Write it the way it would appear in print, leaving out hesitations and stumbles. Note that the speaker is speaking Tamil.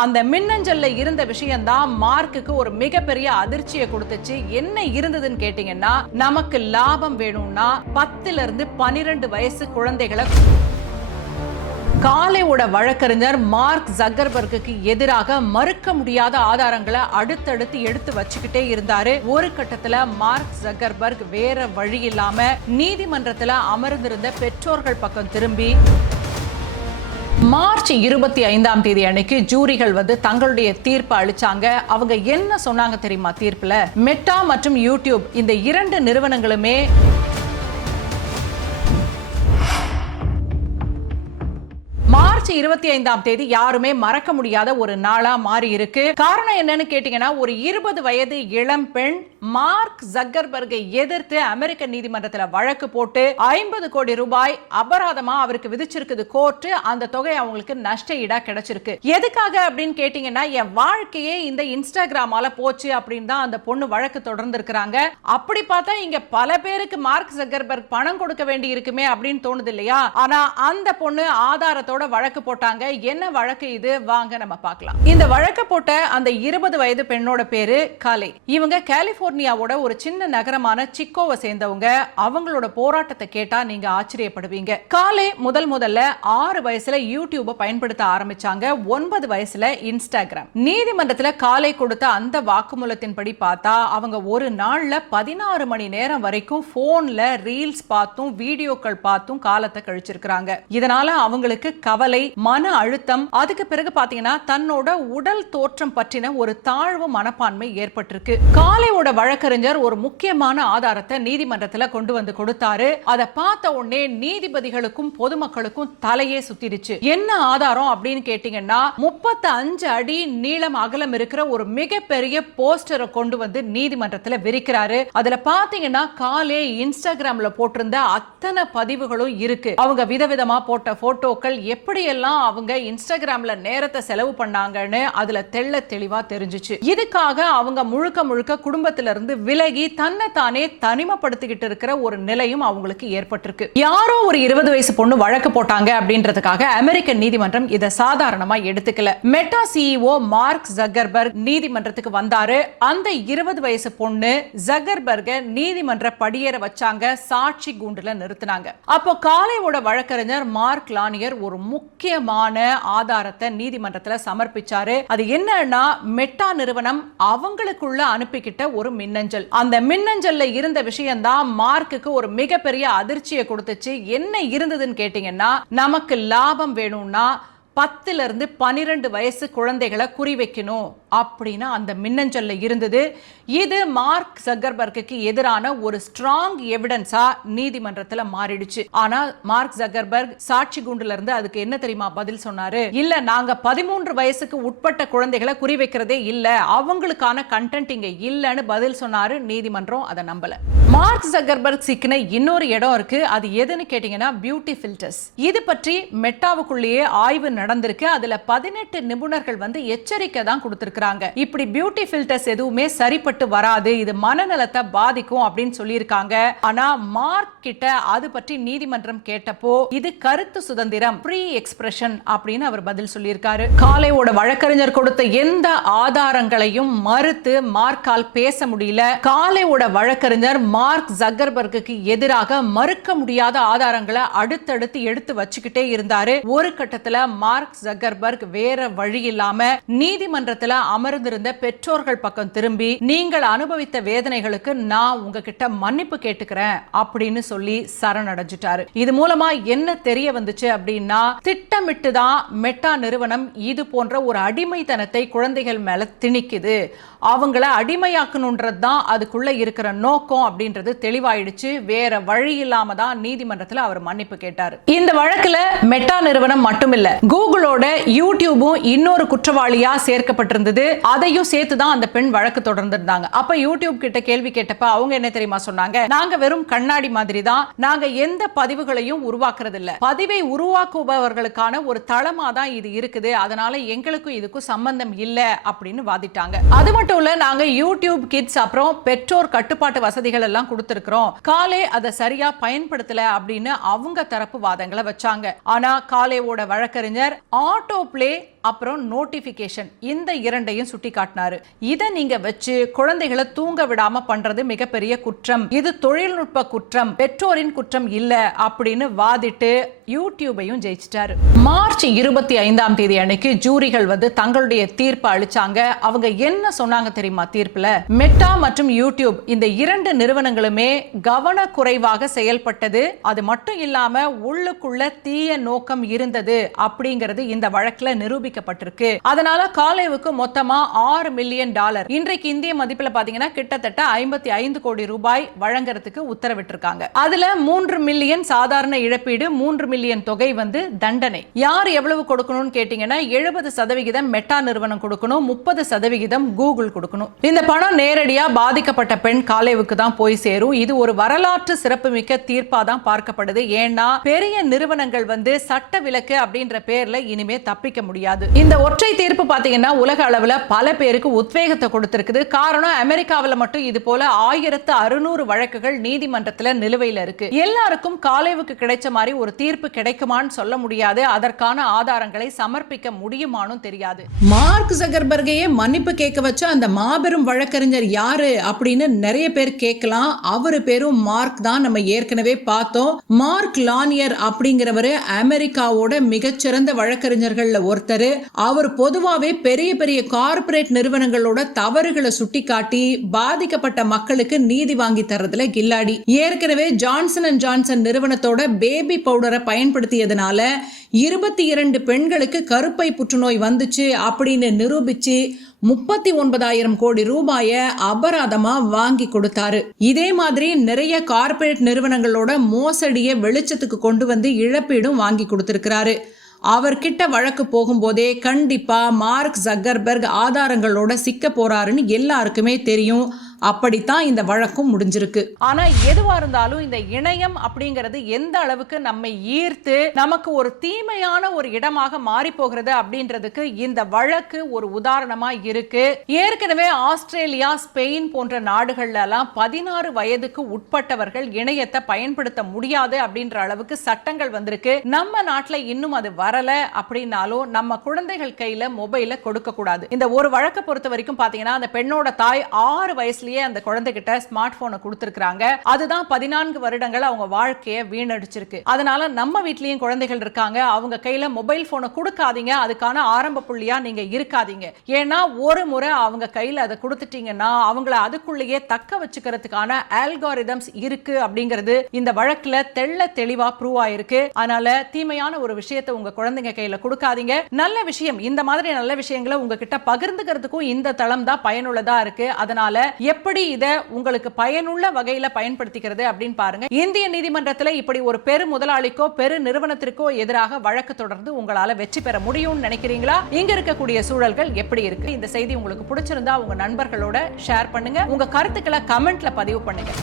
அந்த மின்னஞ்சல்ல இருந்த விஷயம் தான் மார்க்குக்கு ஒரு மிகப்பெரிய அதிர்ச்சியை கொடுத்துச்சு. என்ன இருந்ததுன்னு கேட்டீங்கன்னா, நமக்கு லாபம் வேணும்னா 10 இருந்து 12 வயசு குழந்தைகளை காலேவோட வழக்கறிஞர் மார்க் ஜக்கர்பர்குக்கு எதிராக மறுக்க முடியாத ஆதாரங்களை அடுத்தடுத்து எடுத்து வச்சுக்கிட்டே இருந்தாரு. ஒரு கட்டத்துல மார்க் ஜக்கர்பர்க் வேற வழி இல்லாம நீதிமன்றத்துல அமர்ந்திருந்த பெற்றோர்கள் பக்கம் திரும்பி மார்ச் 25ஆம் தேதி அன்னைக்கு ஜூரிகள் தங்களுடைய தீர்ப்பு அளிச்சாங்க. அவங்க என்ன சொன்னாங்க தெரியுமா தீர்ப்புல? மெட்டா மற்றும் யூடியூப் இந்த 2 நிறுவனங்களுமே மார்ச் 25ஆம் தேதி யாருமே மறக்க முடியாத ஒரு நாளா மாறி இருக்கு. காரணம் என்னன்னு கேட்டீங்கன்னா, ஒரு 20 வயது இளம் பெண் மார்க் ஜக்கர்பர்கை எதிர்த்து அமெரிக்க நீதிமன்றத்தில் வழக்கு போட்டு 50 கோடி ரூபாய் அபராதமா அவருக்கு விதிச்சிருக்குது கோர்ட். அந்த தொகை அவங்களுக்கு நஷ்ட ஈடா கிடைச்சிருக்கு. எதுக்காக அப்படின்னு கேட்டீங்கன்னா, என் வாழ்க்கையே இந்த இன்ஸ்டாகிராமால போச்சு அப்படின்னு தான் அந்த பொண்ணு வழக்கு தொடர்ந்து இருக்கிறாங்க. அப்படி பார்த்தா இங்க பல பேருக்கு மார்க் ஜக்கர்பர்க் பணம் கொடுக்க வேண்டி இருக்குமே அப்படின்னு தோணுது இல்லையா? ஆனா அந்த பொண்ணு ஆதாரத்தோட வழக்கு போட்டாங்க. என்ன வழக்கு இது? வாங்க நம்ம பார்க்கலாம். இந்த வழக்கு போட்ட அந்த 20 வயது பெண்ணோட பேரு காலே. இவங்க கலிபோர்னியாவோட ஒரு சின்ன நகரமான சிக்கோவை சேர்ந்தவங்க. அவங்களோட போராட்டத்தை கேட்டா நீங்க ஆச்சரியப்படுவீங்க. காலே முதல்ல 6 வயசுல யூடியூபை பயன்படுத்த ஆரம்பிச்சாங்க. 9 வயசுல இன்ஸ்டாகிராம். நீதிமன்றத்துல காலே கொடுத்த அந்த வாக்குமூலத்தின்படி பார்த்தா அவங்க ஒரு நாள்ல 16 மணி நேரம் வரைக்கும் போன்ல ரீல்ஸ் பார்த்தும் வீடியோக்கள் பார்த்தும் காலத்தை கழிச்சிருக்காங்க. இதனால அவங்களுக்கு கவலை, மன அழுத்தம், அதுக்கு பிறகு பாத்தீங்கன்னா தன்னோட உடல் தோற்றம் பற்றின ஒரு தாழ்வு மனப்பான்மை ஏற்பட்டிருக்கு. காலேவோட வழக்கறிஞர் ஒரு முக்கியமான ஆதாரத்தை நீதிமன்றத்துல கொண்டு வந்து கொடுத்தாரு. அதை பார்த்த உடனே நீதிபதிகளுக்கும் பொதுமக்களுக்கும் தலையே சுத்திடுச்சு. என்ன ஆதாரம் அப்படின்னு கேட்டீங்கன்னா, 35 அடி நீளம் அகலம் இருக்கிற ஒரு மிகப்பெரிய போஸ்டரை கொண்டு வந்து நீதிமன்றத்துல விரிக்கிறாரு. அதுல பாத்தீங்கன்னா காலே இன்ஸ்டாகிராம்ல போட்டிருந்த அத்தனை பதிவுகளும் இருக்கு. அவங்க விதவிதமா போட்ட போட்டோக்கள் எப்படியெல்லாம் அவங்க இன்ஸ்டாகிராம்ல நேரத்தை செலவு பண்ணாங்கன்னு அதுல தெள்ள தெளிவா தெரிஞ்சுச்சு. இதுக்காக அவங்க முழுக்க குடும்பத்திலிருந்து விலகி தன்னை தானே தனிமைப்படுத்திக்கிட்டு இருக்கிற ஒரு நிலையும் அவங்களுக்கு ஏற்பட்டிருக்கு. யாரோ ஒரு 20 வயசு பொண்ணு வழக்கு போட்டாங்க அப்படின்றதுக்காக அமெரிக்க நீதிமன்றம் இதை சாதாரணமா எடுத்துக்கல. மெட்டா சிஇஓ மார்க் ஜக்கர்பர்க் நீதிமன்றத்துக்கு வந்தாரு. அந்த 20 வயசு பொண்ணு ஜக்கர்பர்கை நீதிமன்ற படியேற வச்சாங்க. சாட்சி கூண்டுல நிறுத்தினாங்க. அப்போ காலேவோட வழக்கறிஞர் மார்க் லானியர் ஒரு முக்கியமான ஆதாரத்தை நீதிமன்றத்துல சமர்ப்பிச்சாரு. அது என்னன்னா, மெட்டா நிறுவனம் அவங்களுக்குள்ள அனுப்பிக்கிட்ட ஒரு மின்னஞ்சல். அந்த மின்னஞ்சல்ல இருந்த விஷயம் தான் மார்க்குக்கு ஒரு மிகப்பெரிய அதிர்ச்சியை கொடுத்துச்சு. என்ன இருந்ததுன்னு கேட்டீங்கன்னா, நமக்கு லாபம் வேணும்னா 10 இருந்து 12 வயசு குழந்தைகளை குறி வைக்கணும் அப்படின்னு அந்த மின்னஞ்சல்ல இருந்தது. இது மார்க் ஜக்கர்பர்க்கு எதிரான ஒரு ஸ்ட்ராங் எவிடன்ஸா நீதிமன்றத்துல மாறிடுச்சு. ஆனா மார்க் ஜக்கர்பர்க் சாட்சி கூண்டுல இருந்து அதுக்கு என்ன தெரியுமா பதில் சொன்னாரு? இல்ல, நாங்க 13 வயசுக்கு உட்பட்ட குழந்தைகளை குறி வைக்கிறதே இல்ல, அவங்களுக்கான கண்டென்ட் இங்க இல்லன்னு பதில் சொன்னாரு. நீதிமன்றம் அதை நம்பல. மார்க் ஜக்கர்பர்க் சிக்கின இன்னொரு இடம் இருக்கு. அது எதுன்னு கேட்டீங்கன்னா, பியூட்டி ஃபில்டர்ஸ். இது பற்றி மெட்டாவுக்குள்ளேயே ஆய்வு நடந்திருக்கு. அதுல 18 நிபுணர்கள் எச்சரிக்கை தான் கொடுத்திருக்காங்க. இப்படி பியூட்டி ஃபில்டர்ஸ் எதுவுமே சரிப்பட்டு வராது, இது மனநலத்தை பாதிக்கும் அப்படின்னு சொல்லியிருக்காங்க. ஆனா மார்க் கிட்ட அது பற்றி நீதிமன்றம் கேட்டப்போ இது கருத்து சுதந்திரம், ஃப்ரீ எக்ஸ்பிரஷன் அப்படின்னு அவர் பதில் சொல்லியிருக்காரு. காலேவோட வழக்கறிஞர் கொடுத்த எந்த ஆதாரங்களையும் மறுத்து மார்க்கால் பேச முடியல. காலேவோட வழக்கறிஞர் மார்க் ஜக்கர்பர்குக்கு எதிராக மறுக்க முடியாத ஆதாரங்களை அடுத்தடுத்து எடுத்து வச்சுக்கிட்டே இருந்தாரு. ஒரு கட்டத்துல மார்க் ஜக்கர்பர்க் வேற வழி இல்லாம நீதிமன்றத்துல அமர்ந்திருந்த பெற்றோர்கள் பக்கம் திரும்பி, நீங்கள் அனுபவித்த வேதனைகளுக்கு நான் உங்ககிட்ட மன்னிப்பு கேட்டுக்கிறேன் அப்படின்னு சொல்லி சரணடைஞ்சிட்டாரு. இது மூலமா என்ன தெரிய வந்துச்சு அப்படின்னா, திட்டமிட்டுதான் மெட்டா நிறுவனம் இது போன்ற ஒரு அடிமைத்தனத்தை குழந்தைகள் மேல திணிக்குது, அவங்கள அடிமையாக்கணும்ன்றது தான் அதுக்குள்ள இருக்கிற நோக்கம் அப்படின்றது தெளிவாயிடுச்சு. வேற வழி இல்லாம தான் நீதிமன்றத்தில் அவர் மன்னிப்பு கேட்டார். இந்த வழக்குல மெட்டா நிறுவனம் மட்டும் இல்ல, கூகுளோட யூடியூபும் இன்னொரு குற்றவாளியா சேர்க்கப்பட்டிருந்தது. அதையும் சேர்த்து தான் அந்த பெண் வழக்கு தொடர்ந்திருந்தாங்க. அப்ப யூடியூப் கிட்ட கேள்வி கேட்டப்ப அவங்க என்ன தெரியுமா சொன்னாங்க? நாங்க வெறும் கண்ணாடி மாதிரி தான், நாங்க எந்த பதிவுகளையும் உருவாக்குறது இல்ல, பதிவை உருவாக்குபவர்களுக்கான ஒரு தளமா தான் இது இருக்குது, அதனால எங்களுக்கும் இதுக்கும் சம்பந்தம் இல்ல அப்படின்னு வாதிட்டாங்க. அது மட்டும் இல்ல, நாங்க யூடியூப் கிட்ஸ் அப்புறம் பெற்றோர் கட்டுப்பாட்டு வசதிகள் எல்லாம் கொடுத்திருக்கிறோம், காலே அதை சரியா பயன்படுத்தல அப்படின்னு அவங்க தரப்பு வாதங்களை வச்சாங்க. ஆனா காலேவோட வழக்கறிஞர் ஆட்டோ பிளே அப்புறம் நோட்டிபிகேஷன், இந்த இரண்டையும் சுட்டி காட்டினாரு. இதை நீங்க வச்சு குழந்தைகளை தூங்க விடாம பண்றது மிகப்பெரிய குற்றம், இது தொழில்நுட்ப குற்றம், பெற்றோரின் குற்றம் இல்ல அப்படின்னு வாதிட்டு யூடியூபையும் ஜெயிச்சிட்டாரு. மார்ச் 25ஆம் தேதி அன்னைக்கு ஜூரிகள் தங்களுடைய தீர்ப்பு அளிச்சாங்க. அவங்க என்ன சொன்னாங்க தெரியுமா தீர்ப்புல? மெட்டா மற்றும் யூடியூப் இந்த இரண்டு நிறுவனங்களுமே கவனக்குறைவாக செயல்பட்டது, அது மட்டும் இல்லாம உள்ளுக்குள்ள தீய நோக்கம் இருந்தது அப்படிங்கிறது இந்த வழக்குல நிரூபிக்கப்பட்டிருக்கு. அதனால காலேவுக்கு மொத்தமா $6 மில்லியன், இன்றைக்கு இந்திய மதிப்புல பாத்தீங்கன்னா கிட்டத்தட்ட 55 கோடி ரூபாய் வழங்குறதுக்கு உத்தரவிட்டிருக்காங்க. அதுல 3 மில்லியன் சாதாரண இழப்பீடு, 3 மில்லியன் தொகை தண்டனை. யார் எவ்வளவு கொடுக்கணும்னு கேட்டீங்கன்னா 70% மெட்டா நிறுவனம் கொடுக்கணும், 30% கூகுள் கொடுக்கணும். இந்த பணம் நேரடியா பாதிக்கப்பட்ட பெண் காலேவுக்கு தான் போய் சேரும். இது ஒரு வரலாற்று சிறப்புமிக்க தீர்ப்பா தான் பார்க்கப்படுது. ஏன்னா பெரிய நிறுவனங்கள் சட்ட விலக்கு அப்படின்ற பேர்ல இனிமே தப்பிக்க முடியாது. இந்த ஒற்றை தீர்ப்பு பாத்தீங்கன்னா உலக அளவுல பல பேருக்கு உத்வேகத்தை கொடுத்திருக்குது. காரணம் அமெரிக்காவில் மட்டும் இது போல 1600 வழக்குகள் நீதிமன்றத்தில் நிலுவையில் இருக்கு. எல்லாருக்கும் காலேவுக்கு கிடைச்ச மாதிரி ஒரு தீர்ப்பு கிடைக்குமான்னு சொல்ல முடியாது, அதற்கான ஆதாரங்களை சமர்ப்பிக்க முடியுமானும் தெரியாது. மார்க் ஜக்கர்பர்கையே மன்னிப்பு கேட்க வச்ச அந்த மாபெரும் வழக்கறிஞர் யாரு அப்படின்னு நிறைய பேர் கேட்கலாம். அவரு பேரும் மார்க் தான், நம்ம ஏற்கனவே பார்த்தோம். மார்க் லானியர் அப்படிங்கிறவரு அமெரிக்காவோட மிகச்சிறந்த வழக்கறிஞர்கள்ல ஒருத்தர். அவர் பொதுவாவே பெரிய பெரிய கார்ப்பரேட் நிறுவனங்களோட தவறுகளை சுட்டிக்காட்டி பாதிக்கப்பட்ட மக்களுக்கு நீதி வாங்கி தர்றதுல கில்லாடி. ஏற்கனவே ஜான்சன் அண்ட் ஜான்சன் நிறுவனத்தோட பேபி பவுடரை பயன்படுத்தியதனால 22 பெண்களுக்கு கருப்பை புற்றுநோய் வந்துச்சு அப்படின்னு நிரூபிச்சு 39,000 கோடி ரூபாய அபராதமா வாங்கி கொடுத்தாரு. இதே மாதிரி நிறைய கார்ப்பரேட் நிறுவனங்களோட மோசடியை வெளிச்சத்துக்கு கொண்டு இழப்பீடும் வாங்கி கொடுத்திருக்கிறாரு. அவர்கிட்ட வழக்கு போகும்போதே கண்டிப்பா மார்க் ஜக்கர்பர்க் ஆதாரங்களோட சிக்க போறாருன்னு எல்லாருக்குமே தெரியும். அப்படித்தான் இந்த வழக்கும் முடிஞ்சிருக்கு. ஆனா எதுவா இருந்தாலும் இந்த இணையம் அப்படிங்கிறது எந்த அளவுக்கு நம்மை ஈர்த்து நமக்கு ஒரு தீமையான ஒரு இடமாக மாறி போகிறது அப்படின்றதுக்கு இந்த வழக்கு ஒரு உதாரணமா இருக்கு. ஏற்கனவே ஆஸ்திரேலியா, ஸ்பெயின் போன்ற நாடுகள்ல எல்லாம் 16 வயதுக்கு உட்பட்டவர்கள் இணையத்தை பயன்படுத்த முடியாது அப்படின்ற அளவுக்கு சட்டங்கள் வந்திருக்கு. நம்ம நாட்டுல இன்னும் அது வரல. அப்படின்னாலும் நம்ம குழந்தைகள் கையில மொபைல கொடுக்க கூடாது. இந்த ஒரு வழக்கை பொறுத்த வரைக்கும் பாத்தீங்கன்னா அந்த பெண்ணோட தாய் 6 வயசுல அந்த குழந்தைகிட்ட ஸ்மார்ட் போனை கொடுத்திருக்காங்க. அதுதான் 14 வருடங்கள் அவங்க வாழ்க்கையை வீணடிச்சிருக்கு. அதனால நம்ம வீட்லயும் குழந்தைகள் இருக்காங்க, அவங்க கையில மொபைல் போனை கொடுக்காதீங்க. அதுக்கான ஆரம்ப புள்ளியா நீங்க இருக்காதீங்க. ஏன்னா ஒரு முறை அவங்க கையில அதை கொடுத்துட்டீங்கன்னா அவங்கள அதுக்குள்ளேயே தக்க வச்சுக்கிறதுக்கான ஆல்காரிதம்ஸ் இருக்கு அப்படிங்கிறது இந்த வழக்குல தெள்ள தெளிவா ப்ரூவ் ஆயிருக்கு. அதனால தீமையான ஒரு விஷயத்தை உங்க குழந்தைங்க கையில கொடுக்காதீங்க. நல்ல விஷயம், இந்த மாதிரி நல்ல விஷயங்களை உங்ககிட்ட பகிர்ந்துக்கிறதுக்கும் இந்த தளம் தான் பயனுள்ளதா இருக்கு. அதனால எப்படி இத உங்களுக்கு பயனுள்ள வகையில பயன்படுத்திக்கிறது அப்படின்னு பாருங்க. இந்திய நீதிமன்றத்தில் இப்படி ஒரு பெரு முதலாளிக்கோ பெரு நிறுவனத்திற்கோ எதிராக வழக்கு தொடர்ந்து உங்களால வெற்றி பெற முடியும்னு நினைக்கிறீங்களா? இங்க இருக்கக்கூடிய சூழல்கள் எப்படி இருக்கு? இந்த செய்தி உங்களுக்கு பிடிச்சிருந்தா உங்க நண்பர்களோட ஷேர் பண்ணுங்க. உங்க கருத்துக்களை கமெண்ட்ல பதிவு பண்ணுங்க.